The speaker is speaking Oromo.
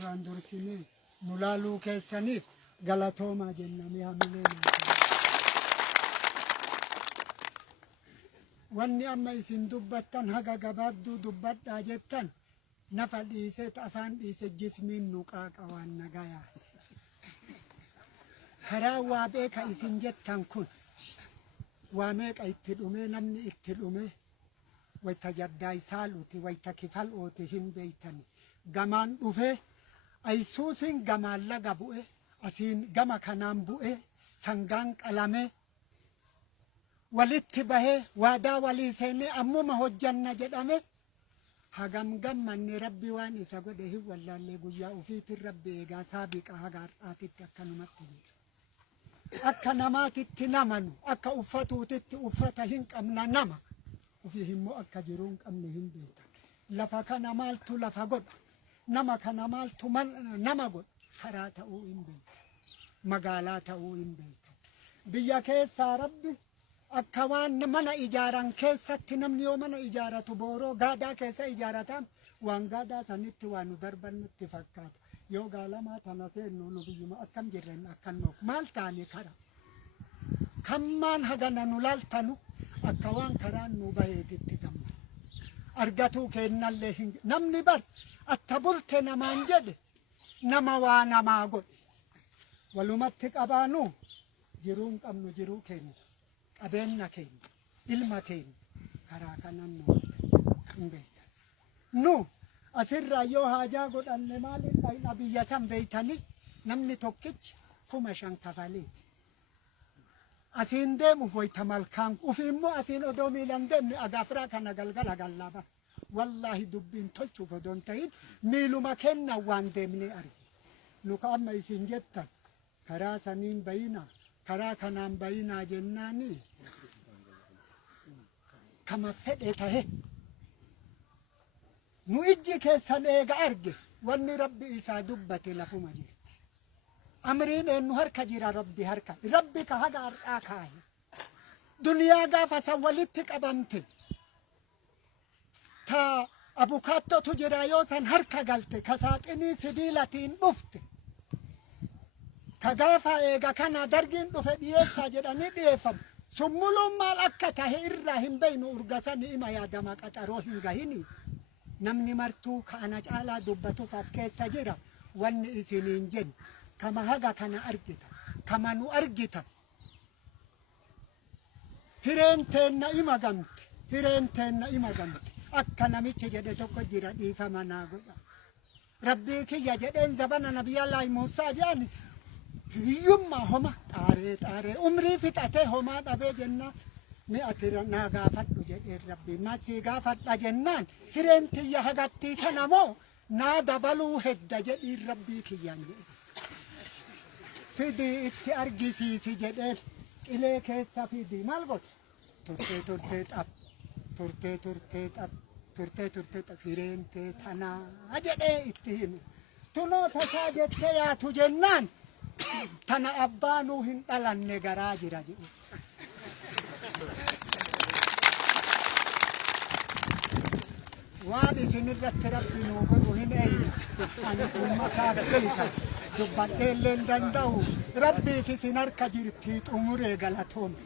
duraan dursinee nu laaluu keessaniif galatoomaa jennanii hamilee wanni amma isin dubbattan haga gabaabduu dubbadhaa jettan nafa dhiisee afaan dhiise jismiin nu qaaqa waan nagayaa karaa waabee ka isin jettan kun waa meeqa itti dhume namni itti dhume wayta Jaddaay Saaluufi wayta Kifalooti hin beeytani gamaan dhufe aysuusin gamaan laga bu'e asiin gama kanaan bu'e sangaan qalame walitti bahe waadaa walii seene ammuma hojjanna jedhame hagam gammanni rabbi waan isa godhe hin wallaallee guyyaa ufiitiin rabbi eegaa saabiqa haga har'aatitti akkanumatti jira akka namaatitti namanu akka uffatuutitti uffata hin qabna nama ufii immoo akka jiruu hin qabne hin beekan lafa kana maaltu lafa godha nama kana maaltu nama godha karaa ta'uu hin beekan magaalaa ta'uu hin beekan biyya keessaa rabbi akka waan mana ijaaran keessatti namni yoo mana ijaaratu booroo gaadaa keessa ijaaratan waan gaadaa sanitti waan nu darban nutti fakkaata yoo gaalamaa tana seennu nu biyyuma akkam jirren akkan noof maal taane kara kammaan hagana nu laaltanu akka waan karaan nu baheetitti gamma argatuu kennallee hin namni bar atta bulte namaan jedhe nama waa namaa godhe walumatti qabaanu jiruun qabnu jiruu keenya qabeenya keenya ilma keenya karaa kanan nu hin beektan nu asirraa yoo haajaa godhanne maaliin dhayna biyya san beeytani namni tokkichi 5,000 kafalee asiin deemuuf wayta malkaan ufi immoo asiin odoo miilan deemne Agaafraa kana galgala gallaaba wallaahi dubbiin tolchuuf odoon ta'in miiluma kenna waan deemne arge nuka amma isin jettan karaa saniin bayina karaa kanaan bayinaa jennaani kama fedhe tahe nu ijji keessan eega arge wanni rabbi isaa dubbate lafuma jirti amriin eenyu harka jira rabbi ka haga har'aa kaahe duniyaa gaafa san walitti qabamte ta abukaattotu jira yoo san harka galte ka saaxinii sibiilatiin dhufte ka gaafa eega kana dargiin dhufe dhiyeessaa jedhanii dhiyeeffamu summuluun maal akka tahe irraa hin beeynu urgasani ima yaadama qaxaroo hin gahini namni martuu kana caalaa dubbatus as keessa jira wanni isiniin jennu kama haga kana argita kama nu argita hireen teenna ima gamte akka namichi jedhe tokko jira dhiifama naa godha rabbii kiyya jedheen zabana nabiyyallaahi Muusaa jedhani hiyyummaa homa xaaree umrii fixatee homaa dhabee jennaan mi ati naa gaafadhu jedheen rabbi masii gaafadha jennaan hireen tiyya hagattii kana moo naa dabaluu hedda jedhiin rabbii kiyyaan jedhe fidii itti argisiisi jedheen qilee keessa fidii maal godhe turtee xap hireen tee tanaa jedhee itti hime tunoo tasaa jettee yaatu jennaan tana abbaanuu hin dhalanne garaa jira jedhu waan isinirratti rabbi nuu godhu hin eeyne ani ummataaf keessa dubbadheellee hin danda'u rabbiif isin harka jirtii xumuree galatoomne